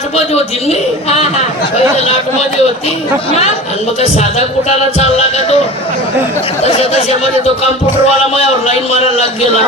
लाटमध्ये होती मी? पहिले लाटमध्ये होती. आणि मग साधा कुटाला चालला का तो? तशा तशामध्ये तो कॉम्प्युटरवाला माझ्यावर लाईन मारायला लाग गेला.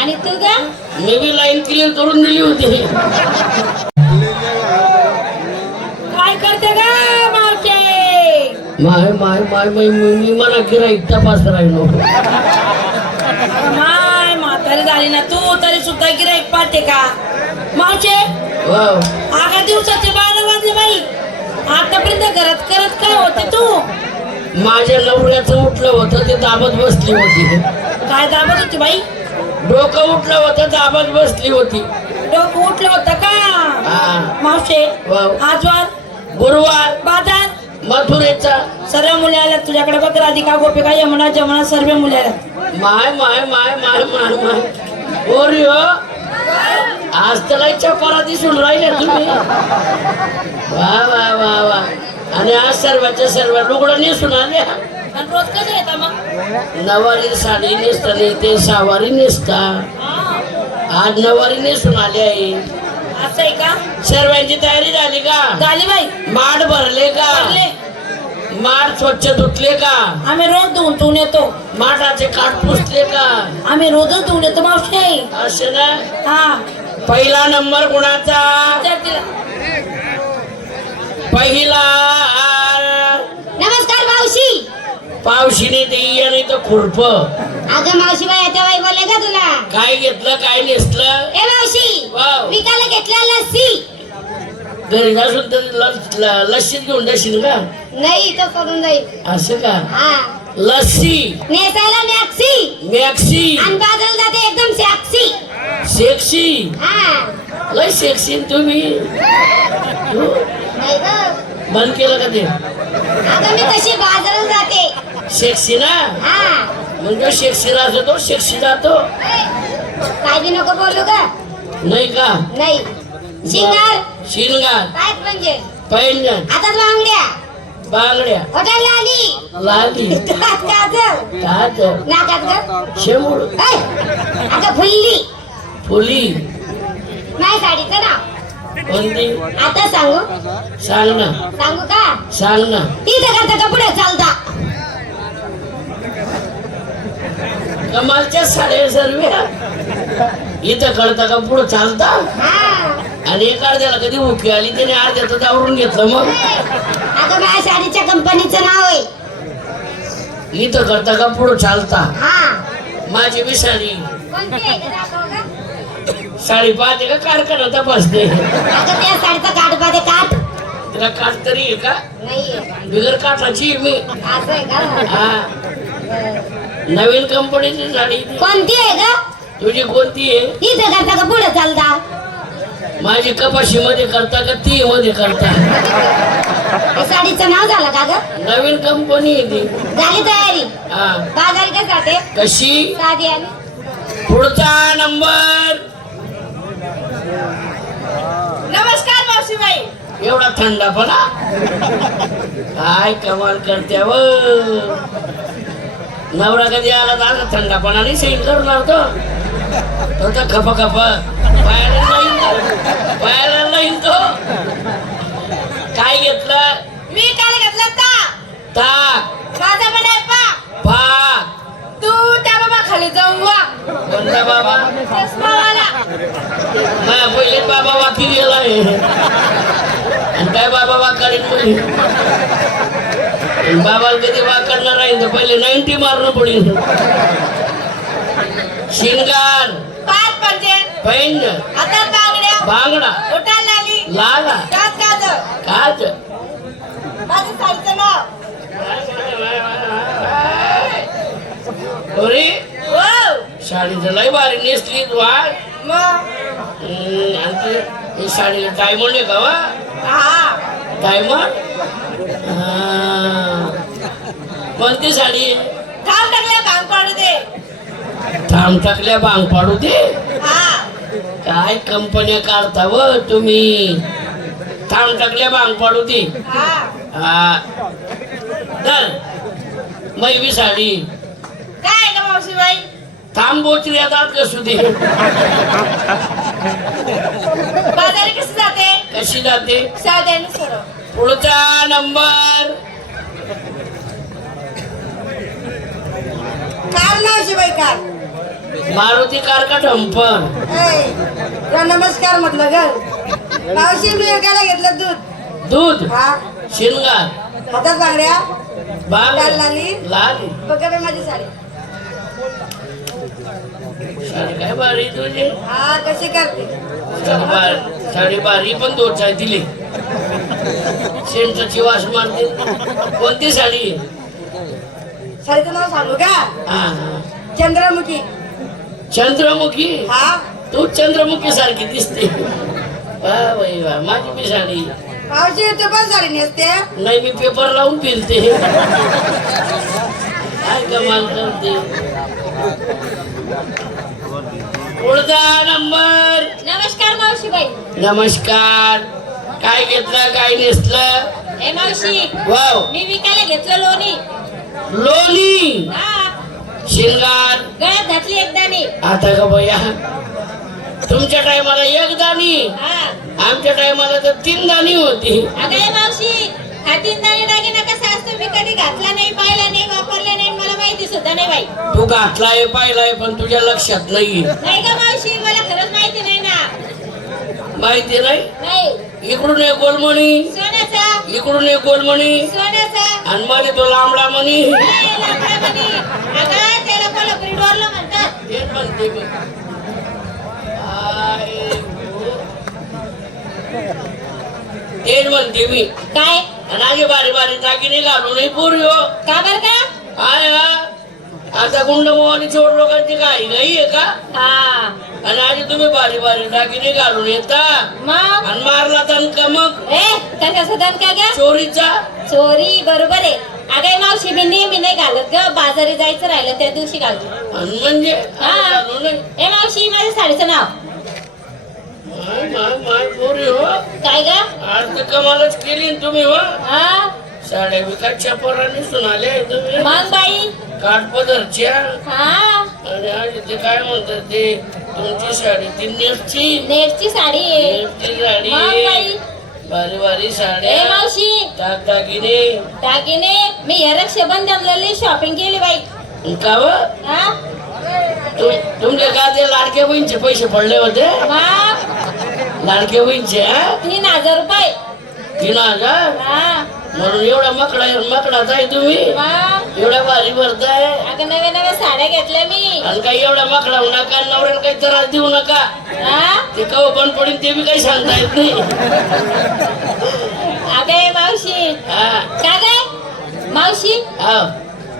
आणि तू ग? मी बी लाईन क्लिअर करून दिली होती. काय करते मावशे? माय माय माय माय मी मला गिराईक तपास राहिलो. म्हातारी झाली ना. तू तरी सुद्धा गिराईक पाहते का? मावशे आगा दिवसाचे बारा वाजले बाई. आतापर्यंत घरात करत काय होते तू? माझ्या नवऱ्याचं उठलं होतं ते दाबत बसली होती. काय दाबत होती बाई? डोकं उठलं होतं दाबत बसली होती. डोकं उठलं होतं का? मावशे आजवार गुरुवार. बाजार. मथुरेचा. सर्व मुली आल्या तुझ्याकडे बघ राधिका गोपिका यमुना जमुना सर्व मुली आल्या माय माय माय माय माय माय. ओरी हो आज त्याला चपारा दिसून राहिल्या तुम्ही. वा वा वा वा. आणि आज सर्वांच्या सर्व लुगडं नेसून आल्या रोज कसं येतं मग? नवारी साडी नेसता नाही ते सहावारी नेसता. आज नवारी नेसून आले. आहे असं आहे का? सर्वांची तयारी झाली का? झाली बाई. माठ भरले का? भरले. माठ स्वच्छ धुतले का? आम्ही रोज धुवून धुवून येतो. माठाचे काठ पुसले का? आम्ही रोजच धुवून येतो मावशे. असे ना? हा. पहिला नंबर कुणाचा. पहिला नमस्कार मावशी. पावशीने देई नाही तर खुरप. अगं मावशी बाई आता बाई बोलले का तुला? काय घेतलं काय नेसलं? ए मावशी वाव. विकायला घेतल्या लस्सी. घरी असून तर लस्सीत घेऊन जाशील का? नाही तो सोडून जाईल. असं का? हा. लस्सी. नेसायला मॅक्सी. मॅक्सी. आणि बाजारला जाते एकदम सॅक्सी सेक्सी हा. लय सेक्सी तुम्ही. हो? नाही ग. बंद केलं का ते? अगं मी तशी बाजारला जाते. सेक्सी ना? हा. म्हणजे सेक्सी राहतो तो सेक्सी जातो काय बी नको बोलू ग. नाही का? नाही. शिंगार. शिनगार काय म्हणजे. पैंजण. बांगड्या. बांगड्या. लाली. काजल कात नाकात ग. शेमूळ अगं फुल्ली. फुली. नाही साडीचं नाव. कोणती? आता सांगू. सांग ना सांगू का? सांग ना इथं करता का पुढे चालता. कमालच्या साड्या सर्व. इथं कळतं का पुढं चालता. हा. आणि एक अर्ध्याला कधी उकी आली त्याने अर्ध्याचं आवरून घेतलं मग. अगं माझ्या साडीच्या कंपनीचं नाव आहे. इथं करता का पुढं चालता? हा. माझी बी साडी कोणती आहे? ते दाखव गं. साडी पाहते का कारखाना तपासते. अगं त्या साडीचा काठ पाहते काठ. तिला काठ तरी आहे का? नाहीये बिगर काठाची आहे मी. असं आहे का? हा. नवीन कंपनीची साडी ती. कोणती आहे ग? तुझी कोणती आहे? इथं करता का पुढे चालता? माझी कपाशी मध्ये करता का ती मध्ये करता? हे साडीचं नाव झालं का ग? नवीन कंपनी आहे ती. झाली तयारी. हा. बाजार का जाते कशी? साधी आली पुढचा नंबर. नमस्कार मावशीबाई. एवढा थंडापणा काय कमाल करते व नवरा कधी आला तर असा थंडापणा नाही सैन करणार तो. तो तर खप खप पायाला लाईन तो. पायाला लाईन तो काय घेतलं? मी काल घेतला ता ताक. माझा पा. तू त्या बाबा खाली जाऊन वा. कोणता बाबा चष्मावाला. माझ्या पहिले बाबा वाकी आणि काय बाबा वाकाडीन आणि बाबाला कधी वाकडणार आहे तर पहिले नाईन्टी मारणं पडेल शिंगार. पाच पैंज. हातात बांगड्या बांगडा लाला कात काज काच. माझं साडीचं नाव. अरे साडीचं लय भारी नेसली तू आज आणि साडीला डायमंड आहे का वा? हा. डायमंड हा. कोणती साडी? थांब टाकल्या भांग पाडू दे. थांब टाकल्या बांग पाडू दे? हा. काय कंपन्या काढता व तुम्ही? थांब टाकल्या बांग पाडू दे हा. हा. चल मै बी साडी. काय का मावशीबाई? थांब बोचरी येतात कसू दे. कशी जाते? साध्याने सरळ पुढचा नंबर. कार नावशी बाई कार मारुती कार का तुला नमस्कार म्हटलं ग. मावशी मी विकायला घेतलं दूध. दूध? हा. शिनगार हातात बांगड्या. बाग लाल माझी साडी. साडी काय बारी तुझी? हा कशी करते? साडी बारी साडी बारी पण दोन आहे दिली. शेणची वास मारते. कोणती साडी? साडीचं नाव सांगू का? चंद्रमुखी. चंद्रमुखी? हा? तू चंद्रमुखी सारखी दिसते. वा बाई वा माझी साडी मावशी तू पण साडी नेसते. नाही मी पेपर लावून फिरते. काय कमाल करते. पुढचा नंबर. नमस्कार मावशी बाई नमस्कार. काय घेतलं काय नेसलं? ए मावशी वाव. मी विकायला घेतलं लोणी. लोणी? हा. शिंगार. गळ्यात घातली एकदा नी आता का भैया? तुमच्या टायमाला एक दाणी हा. आमच्या टायमाला तर तीन दाणी होती. अगं मावशी हा तीन दाणे दागिना कसा असतो? मी कधी घातला नाही पाहिला नाही वापरला नाही मला माहिती सुद्धा नाही बाई. तू घातलाय पाहिलाय पण तुझ्या लक्षात नाही नाही का मावशी मला खरंच माहिती नाही ना. माहिती नाही? इकडून एक गोलमणी. सोन्याचा. इकडून एक गोलमणी. सोन्याचा. आणि मध्ये तो लांबडा म्हणे. अगं त्याला कोल्हापुरी डोरलं म्हणतात तेच म्हणते मी आय गो. तेच म्हणते मी. काय? आणि आधी बारी बारी दागिने घालून नाही पूर्वी हो का बर का? हा. आता गुंडमोहानी छोट लोकांची काही नाही आहे का? हा. आणि आधी तुम्ही बारी बारी दागिने घालून येता. मग? आणि मारला तर मग? ए कशाचं काय ग? चोरीचा? चोरी बरोबर आहे. अगं मावशी मी नेहमी नाही घालत ग. बाजारी जायचं राहिलं त्या दिवशी घालतो. म्हणजे? हा. ए मावशी माझ्या साडीचं नाव. माय माय माय पोरी हो. काय ग? आज तर कमालच केली ना तुम्ही हो. हा? साड्या विकायच्या पोरांनी सुनाले तुम्ही. मग बाई? काठपदरच्या हा. आणि आज ते काय म्हणतात ते तुमची साडी ती नेसची नेटची साडी. आहे नेसची साडी. मग बाई? ए मावशी. टाक दागिने दागिने मी या रक्षाबंधनला शॉपिंग केली बाई. का व? हा? तु- तुमच्या का ते लाडक्या बहिणीचे पैसे पडले होते? मग लाडक्या बहिणीचे हा? तीन हजार रुपये. तीन हजार? हा. म्हणून एवढा मकडा मकडाच आहे तुम्ही. एवढ्या भारी भरताय अगं नव्या नव्या साड्या घेतल्या मी. आणि काही एवढा मकडा होऊ नका नवऱ्याला काही त्रास देऊ नका. हा ते कव बंद पडेल ते बी काही सांगता येत नाही. अगं मावशी. हा. का ग मावशी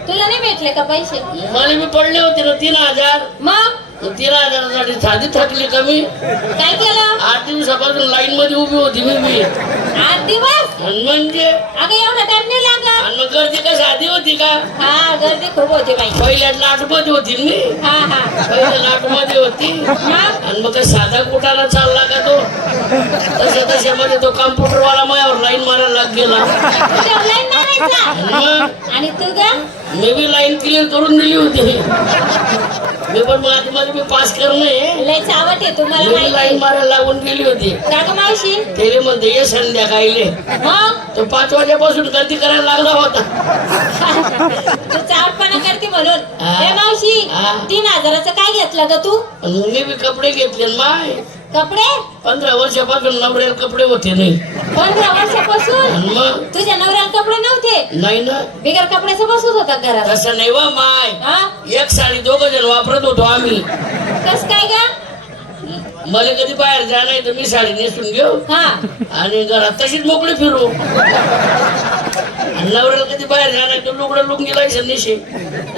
तुला नाही भेटले का पैसे? मला बी पडले होते ना तीन हजार. मग? तीन हजारासाठी साधी थकली कमी. काय केलं? आठ दिवसापासून लाईन मध्ये उभी होती मी आठ दिवस? म्हणजे? अगं एवढा टाइम नाही लागत आणि मग गर्दी काय साधी होती का? हा गर्दी खूप होती बाई. पहिल्या लाटमध्ये होती ना मी. हा हा. पहिल्या लाटमध्ये होती आणि मग काय साधा कुठाला चालला का तो? तशा तशामध्ये तो कम्प्युटरवाला माझ्यावर लाईन मारायला लाग गेला तुझ्यावर लाईन मारायचा आणि तू ग मी बी लाईन क्लिअर करून दिली होती. मी पण मी पास करणे लय चावट आहे तुम्हाला मी बी लाईन माहिती मारायला लागून गेली होती. का ग मावशी. ते म्हणते ये संध्याकाळीले मग? तो पाच वाजेपासून गर्दी करायला लागला होता. तू चावटपणा करते म्हणून. हा. मावशी हा. तीन हजाराचं काय घेतलं ग तू? आणि मी बी कपडे घेतले ना माय. कपडे? पंधरा वर्षापासून नवऱ्याला कपडे होते नाही. पंधरा वर्षापासून तुझ्या नवऱ्याला कपडे नव्हते. नाही ना. बिगर कपड्याचं बसत होता घरात. तसं नाही वा माय. हा? एक साडी दोघ जण वापरत होतो आम्ही. कस काय ग? मला कधी बाहेर जा नाही तर मी साडी नेसून घेऊ. हा. आणि घरात तशीच मोकळी फिरू. नवऱ्याला कधी बाहेर जा नाही तो लुगडं लुंगी लायसन निशे.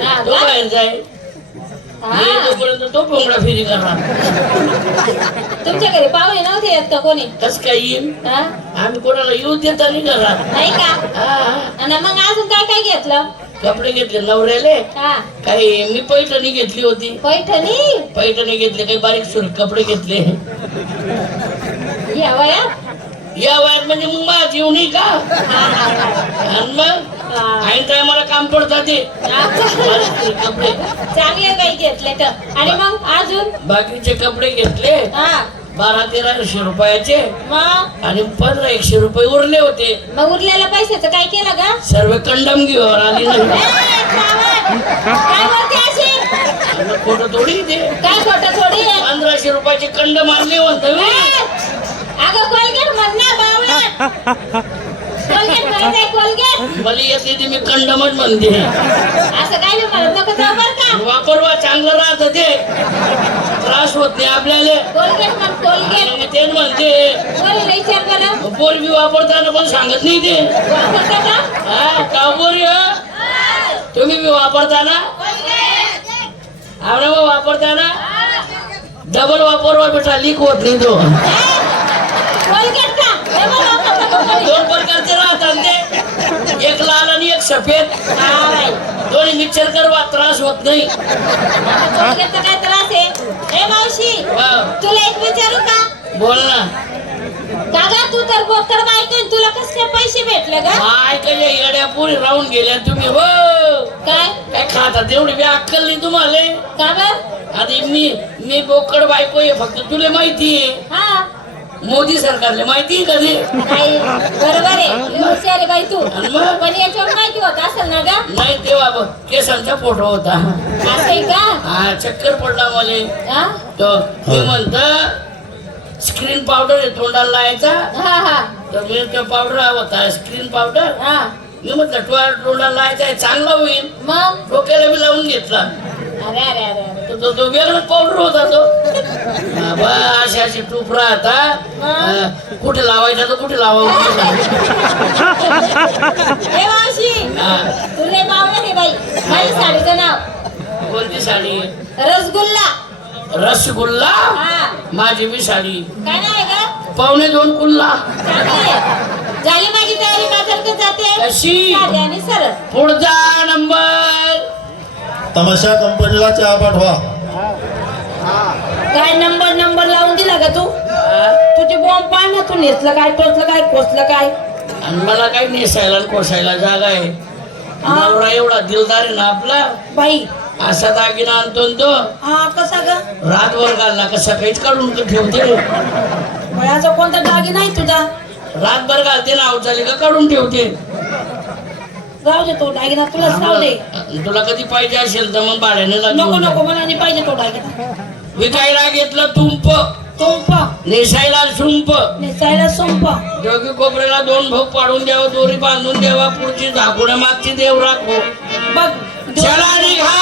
हा तो का? बाहेर जाय. तो पोंगडा फेरी करणार तुमच्या घरी पाहुणे नव्हते येत का कोणी? कस काय येईल हा? आम्ही कोणाला येऊ देता नाही नाही का? हा. आणि मग अजून काय काय घेतलं? कपडे घेतले नवऱ्याले. हा. काही मी पैठणी घेतली होती. पैठणी? पैठणी घेतले काही बारीक सुर कपडे घेतले. या वयात? या वयात म्हणजे मग माझी येऊ नाही का? हा, हा, हा. आणि मग? हा. ऐन टायमाला काम पडतात ते कपडे चांगले बाई घेतले तर. आणि मग अजून? बाकीचे कपडे घेतले. हा. बारा तेराशे रुपयाचे. मग? आणि पंधरा एकशे रुपये उरले होते. मग उरलेल्या पैशाचं काय केलं ग? सर्व कंडम घेऊन आली नाही. ए, सावध. काय बोलते अशी? आणि खोटं थोडी ते काय खोटं थोडी आहे पंधराशे रुपयाचे कंड मारले म्हणतो मी. ए, अगं कोलगेट म्हण ना बावळट कोलगेट म्हणायचंय कोलगेट. मला येते ते मी कंडमच म्हणते. असं काय बी म्हणत नको जाऊ बरं का. वापरवा चांगलं राहत ते. त्रास होत नाही आपल्याला. कोलगेट म्हण कोलगेट. आणि तेच म्हणते. कोणी विचार बरं पोरगी वापरताना पण सांगत नाही ते? वापरता का? हा का? तुम्ही बी वापरताना? आवडा वापरताना? डबल वापरवा बेटा लीक होत नाही तो. कोलगेट का बघ, वापरता का कोणी? दोन प्रकारचे राहतात ते एक लाल आणि एक सफेद. दोन्ही मिक्सर करवा त्रास होत नाही. आता काय त्रास आहे? ए मावशी हा, तुला एक विचारू का? बोल ना. दादा तू तर बोकड बायको आहे, तुला कस काय पैसे भेटले का काय येड्या पुरी राहून गेल्या तुम्ही हो. काय? काय खाता तेवढी बी अक्कल नाही तुम्हाला का बर? आधी मी मी बोकड बायको आहे फक्त तुला माहिती आहे. हा. मोदी सरकारले माहिती आहे कधी नाही बरोबर आहे. हुशार आहे बाई तू. मग? पण याच्यावर माहिती होत असेल ना ग? नाही तेव्हा केसांचा फोटो होता. असं आहे का? हा चक्कर पडला मला. हा? तो मी म्हणत स्क्रीन पावडर आहे तोंडाला लावायचा. हा हा. तर मी तो पावडर होता स्क्रीन पावडर हा. मी म्हटलं टोळा तोंडाला लावायचा आहे, चांगला होईल. मग? डोक्याला बी लावून घेतला. अरे अरे अरे अरे तर तो तो वेगळा पावडर होता तो हा, बा अशी अशी टूप राहता. हा, कुठे लावायचा तर कुठे लावावं? हे मावशी हा, तुले बावळत आहे बाई. माझ्या साडीचं नाव. कोणती साडी? रसगुल्ला. रसगुल्ला? हा. माझी बी साडी. काय पावणे दोन कुल्ला. चांगली झाली माझी तयारी जाते. कशी साधी आणि सरळ. पुढचा नंबर. तमाशा कंपनीला चहा पाठवा. काय नंबर नंबर लावून दिला का तू? हा, तुझी बॉम्ब पाय ना तू नेसलं काय टोचलं काय कोसलं काय? आणि मला काही नेसायला आणि कोसायला जागा आहे. नवरा एवढा दिलदार आहे ना आपला. बाई. असा दागिना आणतो न तो. हा कसा ग? रातभर घालला का सकाळीच काढून तो ठेवते बळाचा कोणता दागी नाही तुझा? रातभर घालते ना अवचाली का काढून ठेवते. राहू दे तो दागिना तुलाच राहू दे तुला कधी पाहिजे असेल तर मग भाड्याने नको नको मला नाही पाहिजे तो दागिना विकायला घेतलं तुंप. सोंप नेसायला सुंप. नेसायला सोंप. दोघी कोपऱ्याला दोन भाऊ पाडून द्यावं दोरी बांधून द्यावा पुढची झाकुड्या मागची देव राखो. बघ चला निघा!